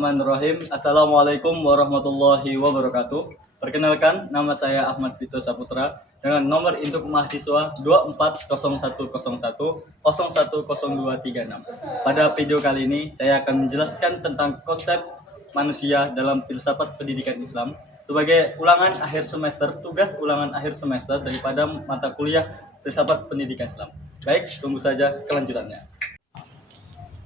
Bismillahirrahmanirrahim. Assalamualaikum warahmatullahi wabarakatuh. Perkenalkan, nama saya Ahmad Vito Saputra dengan nomor induk mahasiswa 240101010236. Pada video kali ini, saya akan menjelaskan tentang konsep manusia dalam filsafat pendidikan Islam sebagai tugas ulangan akhir semester daripada mata kuliah filsafat pendidikan Islam. Baik, tunggu saja kelanjutannya.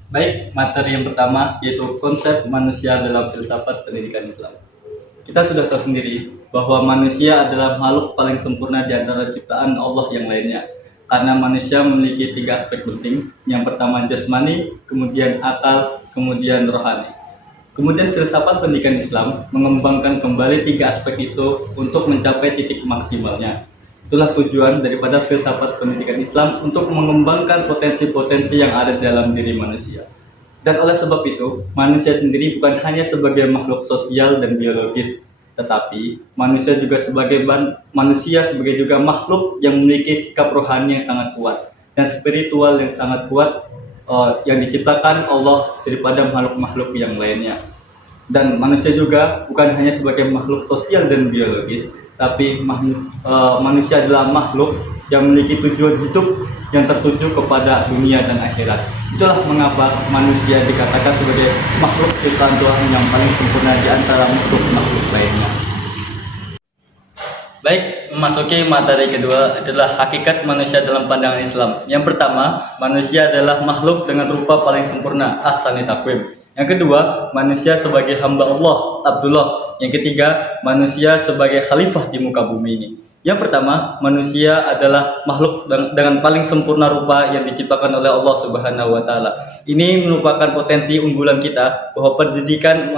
Baik, materi yang pertama yaitu konsep manusia dalam filsafat pendidikan Islam. Kita sudah tahu sendiri bahwa manusia adalah makhluk paling sempurna di antara ciptaan Allah yang lainnya. Karena manusia memiliki 3 aspek penting. Yang pertama jasmani, kemudian akal, kemudian rohani. Kemudian filsafat pendidikan Islam mengembangkan kembali 3 aspek itu untuk mencapai titik maksimalnya. Itulah tujuan daripada filsafat pendidikan Islam untuk mengembangkan potensi-potensi yang ada dalam diri manusia. Dan oleh sebab itu, manusia sendiri bukan hanya sebagai makhluk sosial dan biologis, tetapi manusia sebagai juga makhluk yang memiliki sikap rohani yang sangat kuat dan spiritual yang sangat kuat yang diciptakan Allah daripada makhluk-makhluk yang lainnya. Dan manusia juga bukan hanya sebagai makhluk sosial dan biologis, tapi manusia adalah makhluk yang memiliki tujuan hidup yang tertuju kepada dunia dan akhirat. Itulah mengapa manusia dikatakan sebagai makhluk ciptaan Tuhan yang paling sempurna di antara makhluk lainnya. Baik, memasuki materi kedua adalah hakikat manusia dalam pandangan Islam. Yang pertama, manusia adalah makhluk dengan rupa paling sempurna, ahsani taqwim. Yang kedua, manusia sebagai hamba Allah, Abdullah. Yang ketiga, manusia sebagai khalifah di muka bumi ini. Yang pertama, manusia adalah makhluk dengan paling sempurna rupa yang diciptakan oleh Allah Subhanahu wa taala. Ini merupakan potensi unggulan kita bahwa pendidikan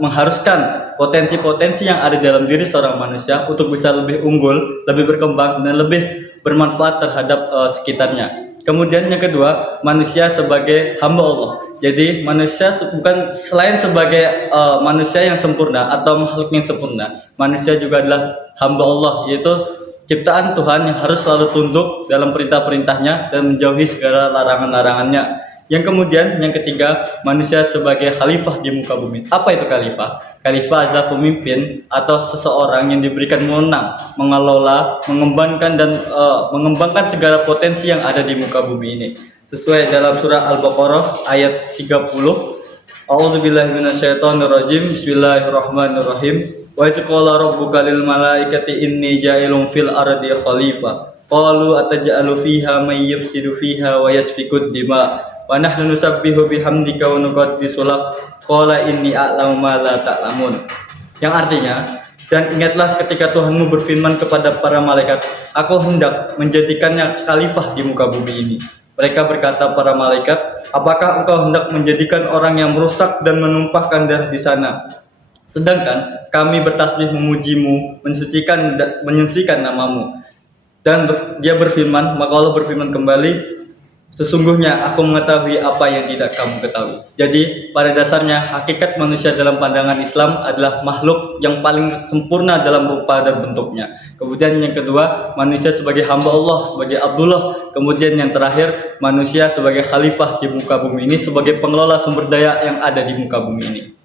mengharuskan potensi-potensi yang ada dalam diri seorang manusia untuk bisa lebih unggul, lebih berkembang dan lebih bermanfaat terhadap sekitarnya. Kemudian yang kedua, manusia sebagai hamba Allah. Jadi manusia bukan selain sebagai manusia yang sempurna atau makhluk yang sempurna, manusia juga adalah hamba Allah, yaitu ciptaan Tuhan yang harus selalu tunduk dalam perintah-perintahnya dan menjauhi segala larangan-larangannya. Yang kemudian yang ketiga, manusia sebagai khalifah di muka bumi. Apa itu khalifah? Khalifah adalah pemimpin atau seseorang yang diberikan wewenang mengelola, mengembangkan segala potensi yang ada di muka bumi ini. Sesuai dalam surah Al-Baqarah ayat 30. A'udzubillahi minasyaitonirrajim. Bismillahirrahmanirrahim. Wa iz qala rabbuka lil malaikati inni ja'ilun fil ardi khalifah. Qalu ataj'alu fiha may yufsidu fiha wa yasfikud dima. Wa nahnu nusabbihu bihamdika wa nuqaddisu lak. Qala inni a'lamu ma la ta'lamun. Yang artinya, dan ingatlah ketika Tuhanmu berfirman kepada para malaikat, aku hendak menjadikannya khalifah di muka bumi ini. Mereka berkata para malaikat, apakah engkau hendak menjadikan orang yang merusak dan menumpahkan darah di sana? Sedangkan kami bertasbih memujimu, menyucikan namamu. Dan dia berfirman, maka Allah berfirman kembali, sesungguhnya aku mengetahui apa yang tidak kamu ketahui. Jadi pada dasarnya hakikat manusia dalam pandangan Islam adalah makhluk yang paling sempurna dalam rupa dan bentuknya. Kemudian yang kedua, manusia sebagai hamba Allah, sebagai Abdullah. Kemudian yang terakhir, manusia sebagai khalifah di muka bumi ini, sebagai pengelola sumber daya yang ada di muka bumi ini.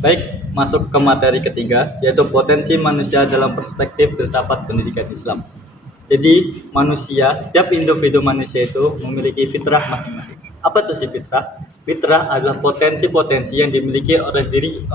Baik, masuk ke materi ketiga, yaitu potensi manusia dalam perspektif filsafat pendidikan Islam. Jadi manusia, setiap individu manusia itu memiliki fitrah masing-masing. Apa itu sih fitrah? Fitrah adalah potensi-potensi yang dimiliki oleh diri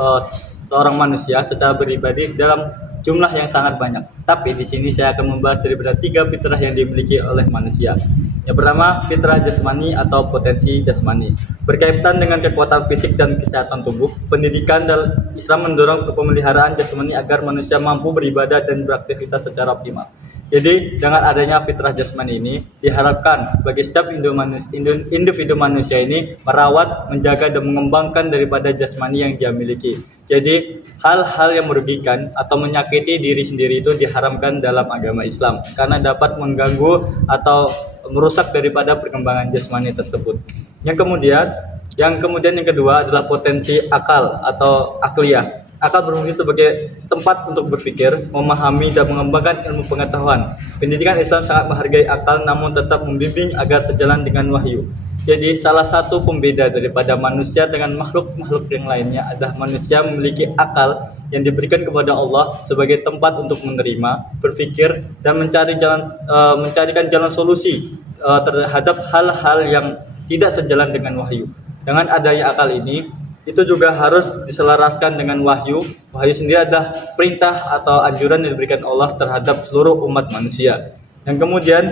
seorang manusia secara pribadi dalam jumlah yang sangat banyak. Tapi di sini saya akan membahas daripada 3 fitrah yang dimiliki oleh manusia. Yang pertama, fitrah jasmani atau potensi jasmani. Berkaitan dengan kekuatan fisik dan kesehatan tubuh, pendidikan dalam Islam mendorong kepemeliharaan jasmani agar manusia mampu beribadah dan beraktivitas secara optimal. Jadi dengan adanya fitrah jasmani ini diharapkan bagi setiap individu manusia ini merawat, menjaga dan mengembangkan daripada jasmani yang dia miliki. Jadi hal-hal yang merugikan atau menyakiti diri sendiri itu diharamkan dalam agama Islam karena dapat mengganggu atau merusak daripada perkembangan jasmani tersebut. Yang kemudian yang kedua adalah potensi akal atau akliyah. Akal berfungsi sebagai tempat untuk berpikir, memahami, dan mengembangkan ilmu pengetahuan. Pendidikan Islam sangat menghargai akal namun tetap membimbing agar sejalan dengan wahyu. Jadi salah satu pembeda daripada manusia dengan makhluk-makhluk yang lainnya adalah manusia memiliki akal yang diberikan kepada Allah sebagai tempat untuk menerima, berpikir dan mencarikan jalan solusi terhadap hal-hal yang tidak sejalan dengan wahyu. Dengan adanya akal ini, itu juga harus diselaraskan dengan wahyu. Wahyu sendiri adalah perintah atau anjuran yang diberikan Allah terhadap seluruh umat manusia. Yang kemudian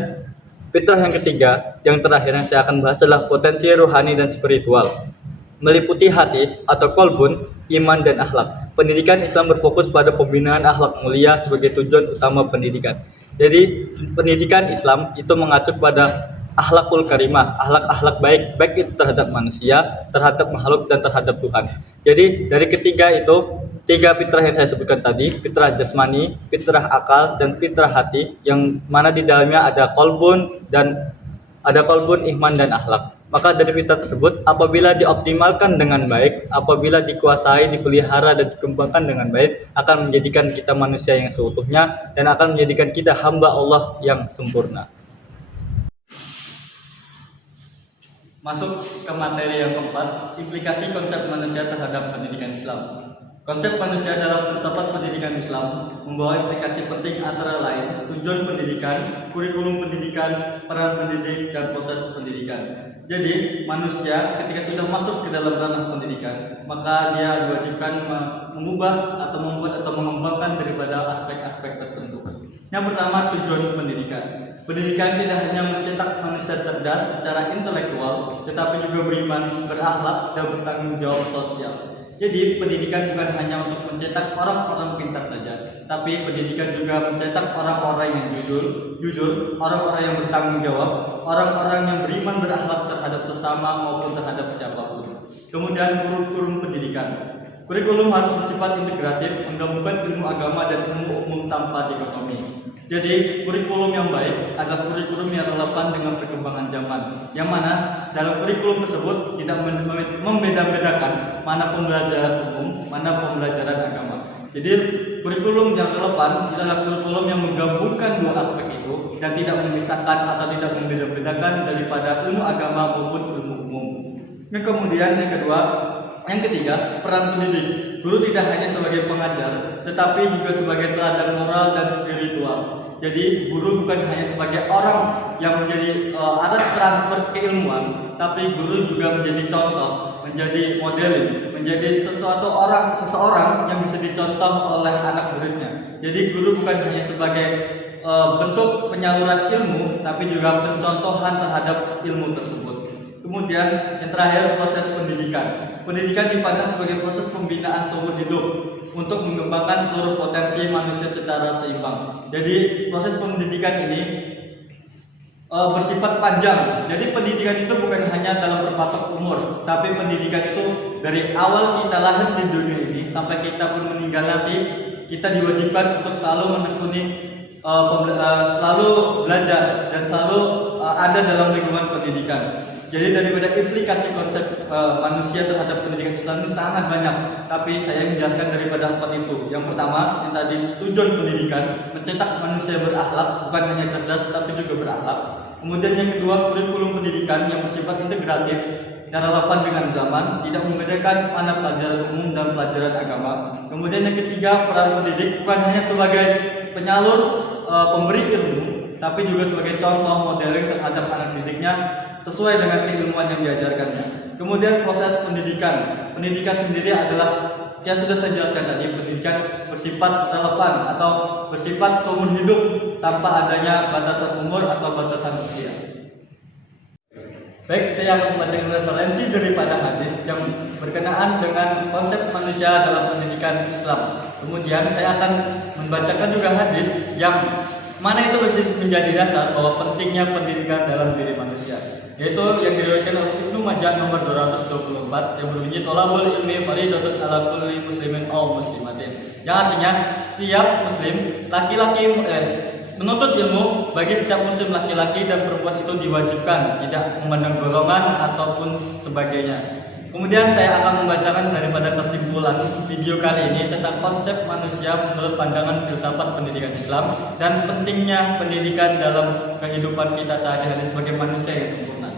fitrah yang ketiga, yang terakhir yang saya akan bahas adalah potensi rohani dan spiritual. Meliputi hati atau kolbun, iman dan akhlak. Pendidikan Islam berfokus pada pembinaan akhlak mulia sebagai tujuan utama pendidikan. Jadi pendidikan Islam itu mengacu pada akhlakul karimah, akhlak-akhlak baik, baik itu terhadap manusia, terhadap makhluk dan terhadap Tuhan. Jadi dari ketiga itu, tiga fitrah yang saya sebutkan tadi, fitrah jasmani, fitrah akal, dan fitrah hati, yang mana di dalamnya ada kolbun, iman dan akhlak. Maka dari fitrah tersebut, apabila dioptimalkan dengan baik, apabila dikuasai, dipelihara dan dikembangkan dengan baik, akan menjadikan kita manusia yang seutuhnya dan akan menjadikan kita hamba Allah yang sempurna. Masuk ke materi yang keempat, implikasi konsep manusia terhadap pendidikan Islam. Konsep manusia dalam filsafat pendidikan Islam membawa implikasi penting antara lain tujuan pendidikan, kurikulum pendidikan, peran pendidik, dan proses pendidikan. Jadi, manusia ketika sudah masuk ke dalam ranah pendidikan, maka dia diwajibkan mengubah atau membuat atau mengembangkan daripada aspek-aspek tertentu. Yang pertama, tujuan pendidikan. Pendidikan tidak hanya mencetak manusia cerdas secara intelektual, tetapi juga beriman, berakhlak, dan bertanggung jawab sosial. Jadi, pendidikan bukan hanya untuk mencetak orang-orang pintar saja, tapi pendidikan juga mencetak orang-orang yang jujur, orang-orang yang bertanggung jawab, orang-orang yang beriman, berakhlak terhadap sesama maupun terhadap siapapun. Kemudian, kurikulum pendidikan. Kurikulum harus bersifat integratif, menggabungkan ilmu agama dan ilmu umum tanpa dikotomi. Jadi, kurikulum yang baik adalah kurikulum yang relevan dengan perkembangan zaman. Yang mana dalam kurikulum tersebut tidak membeda-bedakan mana pembelajaran umum, mana pembelajaran agama. Jadi, kurikulum yang relevan adalah kurikulum yang menggabungkan dua aspek itu dan tidak memisahkan atau tidak membeda-bedakan daripada ilmu agama maupun ilmu umum. Yang ketiga, peran pendidik. Guru tidak hanya sebagai pengajar, tetapi juga sebagai teladan moral dan spiritual. Jadi, guru bukan hanya sebagai orang yang menjadi alat transfer keilmuan, tapi guru juga menjadi contoh, menjadi modeling, menjadi seseorang yang bisa dicontoh oleh anak muridnya. Jadi, guru bukan hanya sebagai bentuk penyaluran ilmu, tapi juga pencontohan terhadap ilmu tersebut. Kemudian yang terakhir, proses pendidikan. Pendidikan dipandang sebagai proses pembinaan seumur hidup untuk mengembangkan seluruh potensi manusia secara seimbang. Jadi proses pendidikan ini bersifat panjang. Jadi pendidikan itu bukan hanya dalam berpatok umur, tapi pendidikan itu dari awal kita lahir di dunia ini sampai kita pun meninggal nanti, kita diwajibkan untuk selalu menekuni, selalu belajar dan selalu ada dalam lingkungan pendidikan. Jadi daripada implikasi konsep manusia terhadap pendidikan Islam ini sangat banyak, tapi saya menjelaskan daripada empat itu. Yang pertama, yang tadi tujuan pendidikan, mencetak manusia berakhlak, bukan hanya cerdas tapi juga berakhlak. Kemudian yang kedua, kurikulum pendidikan yang bersifat integratif dan relevan dengan zaman, tidak membedakan mana pelajaran umum dan pelajaran agama. Kemudian yang ketiga, peran pendidik bukan hanya sebagai penyalur pemberi ilmu, tapi juga sebagai contoh modeling terhadap anak didiknya sesuai dengan keilmuan yang diajarkannya. Kemudian proses pendidikan. Pendidikan sendiri adalah yang sudah saya jelaskan tadi, pendidikan bersifat relevan atau bersifat seumur hidup tanpa adanya batasan umur atau batasan usia. Baik, saya akan membacakan referensi daripada hadis yang berkenaan dengan konsep manusia dalam pendidikan Islam. Kemudian saya akan membacakan juga hadis yang mana itu menjadi dasar bahwa pentingnya pendidikan dalam diri manusia, yaitu yang diriwayatkan oleh Ibnu Majah nomor 224 yang berbunyi thalabul ilmi fardhatun ala kulli muslimin aw muslimatin, yang artinya setiap muslim laki-laki menuntut ilmu bagi setiap muslim laki-laki dan perempuan itu diwajibkan, tidak memandang golongan ataupun sebagainya. Kemudian saya akan membacakan daripada kesimpulan video kali ini tentang konsep manusia menurut pandangan filsafat pendidikan Islam dan pentingnya pendidikan dalam kehidupan kita sehari-hari sebagai manusia yang sempurna.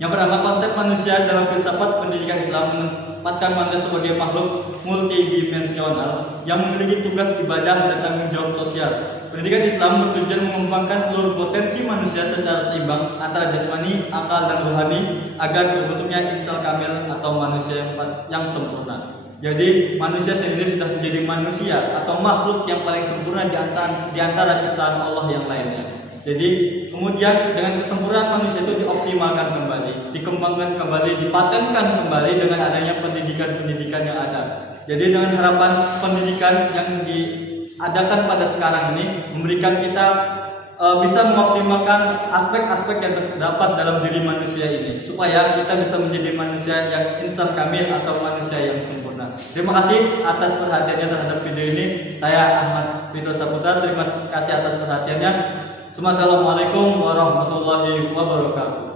Yang pertama, konsep manusia dalam filsafat pendidikan Islam menempatkan manusia sebagai makhluk multidimensional yang memiliki tugas ibadah dan tanggung jawab sosial. Pendidikan Islam bertujuan mengembangkan seluruh potensi manusia secara seimbang antara jasmani, akal, dan rohani agar terbentuknya insan kamil atau manusia yang sempurna. Jadi manusia sendiri sudah menjadi manusia atau makhluk yang paling sempurna di antara ciptaan Allah yang lainnya. Jadi kemudian dengan kesempurnaan manusia itu dioptimalkan kembali, dikembangkan kembali, dipatenkan kembali dengan adanya pendidikan-pendidikan yang ada. Jadi dengan harapan pendidikan yang diadakan pada sekarang ini memberikan kita bisa mengoptimalkan aspek-aspek yang terdapat dalam diri manusia ini supaya kita bisa menjadi manusia yang insan kamil atau manusia yang sempurna. Terima kasih atas perhatiannya terhadap video ini. Saya Ahmad Fito Saputra, terima kasih atas perhatiannya. Assalamualaikum warahmatullahi wabarakatuh.